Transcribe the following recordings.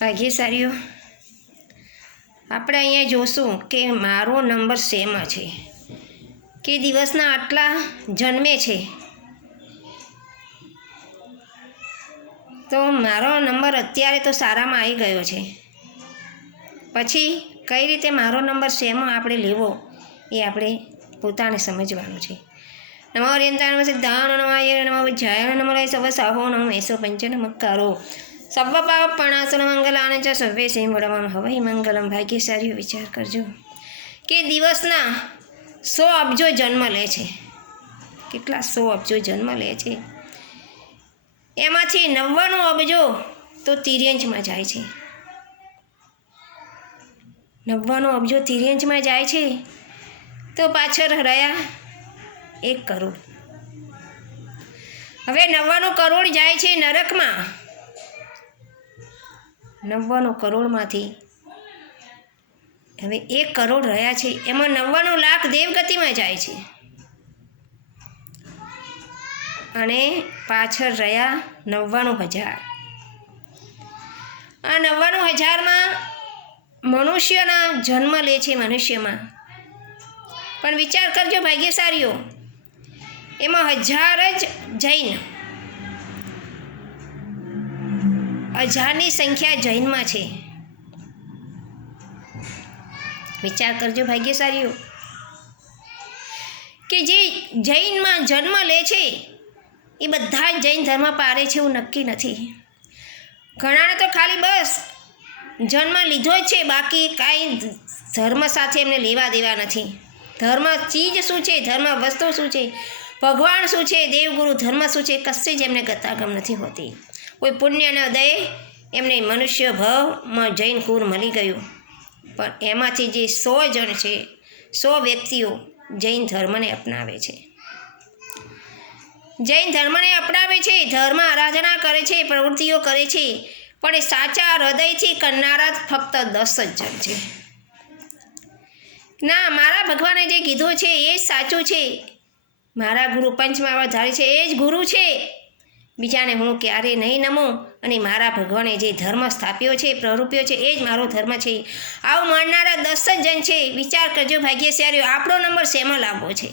ભાગ્યશાળીઓ આપણે અહીંયા જોશું કે મારો નંબર સેમ છે? કે દિવસના આટલા જન્મે છે? તો મારો નંબર અત્યારે તો સારામાં આવી ગયો છે. પછી કઈ રીતે મારો નંબર સેમ આપણે લેવો એ આપણે પોતાને સમજવાનું છે. નમો ઓરિયંતાણ દાન નમાય નમ જય નમ સવ સાહો નમ એસો પંચ નમકારો સર્વ પાપ જ સર્વે સિંહડમમ હવૈ મંગલમ ભાગ્યશાળીઓ વિચાર કરજો કે દિવસના સો અબજો જન્મ લે છે. કેટલા સો અબજો જન્મ લે છે. એમાંથી નવ્વાણું અબજો તો તિર્યંચમાં જાય છે. નવ્વાણું અબજો તિર્યંચમાં જાય છે તો પાછળ રહ્યા એક કરોડ. હવે નવ્વાણું કરોડ જાય છે નરકમાં. નવ્વાણું કરોડમાંથી. હવે એક કરોડ રહ્યા છે. એમાં નવ્વાણું લાખ દેવગતિમાં જાય છે. અને પાછળ રહ્યા નવ્વાણું હજાર. આ નવ્વાણું હજારમાં મનુષ્યના જન્મ લે છે મનુષ્યમાં. પણ વિચાર કરજો ભાગ્યશાળીઓ, એમાં હજાર જ જૈન હજારની સંખ્યા જૈનમાં છે. વિચાર કરજો ભાગ્યશાળીઓ. કે જે જૈનમાં જન્મ લે છે, એ બધા જ જૈન ધર્મ પાડે છે એવું નક્કી નથી. ઘણાને તો ખાલી બસ જન્મ લીધો જ છે, બાકી કાંઈ ધર્મ સાથે એમને લેવા દેવા નથી. ધર્મ ચીજ શું છે, ધર્મ વસ્તુ શું છે, ભગવાન શું છે, દેવગુરુ ધર્મ શું છે, કશે જ એમને ગતાગમ નથી હોતી. કોઈ પુણ્યના દયે એમને મનુષ્ય ભવમાં જૈન કુર મળી ગયું. પણ એમાંથી જે સો જણ છે, સો વ્યક્તિઓ જૈન ધર્મને અપનાવે છે. જૈન ધર્મને અપનાવે છે, ધર્મ આરાધના કરે છે, પ્રવૃત્તિઓ કરે છે, પણ એ સાચા હૃદયથી કરનારા ફક્ત દસ જ જણ છે. ના, મારા ભગવાને જે કીધું છે એ જ સાચું છે. મારા ગુરુ પંચમાં ધારી છે, એ જ ગુરુ છે. બીજાને હું ક્યારેય નહીં નમું અને મારા ભગવાને જે ધર્મ સ્થાપ્યો છે પ્રરૂપ્યો છે, એ જ મારો ધર્મ છે. આવું માનનારા દસ જ જણ છે. વિચાર કરજો ભાગ્યશાળીઓ, આપણો નંબર શેમાં લાવવો છે?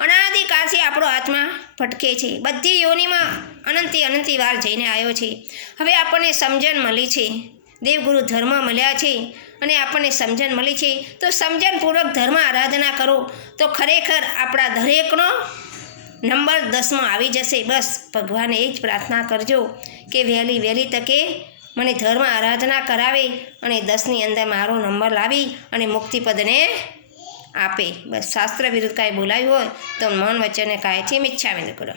અનાદિકાળથી આપણો આત્મા ભટકે છે. બધી યોનિમાં અનંતી અનંતી વાર જઈને આવ્યો છે. હવે આપણને સમજણ મળી છે. દેવગુરુ ધર્મ મળ્યા છે અને આપણને સમજણ મળી છે. તો સમજણપૂર્વક ધર્મ આરાધના કરો. તો ખરેખર આપણા દરેકનો નંબર દસમાં આવી જશે. બસ, ભગવાને એ જ પ્રાર્થના કરજો કે વહેલી વહેલી તકે મને ધર્મ આરાધના કરાવે અને દસની અંદર મારો નંબર લાવી અને મુક્તિપદને આપે. બસ, શાસ્ત્ર વિરુદ્ધ કાંઈ બોલાયું હોય તો મન વચ્ચેને કાંઈથી મિચ્છાવી કરો.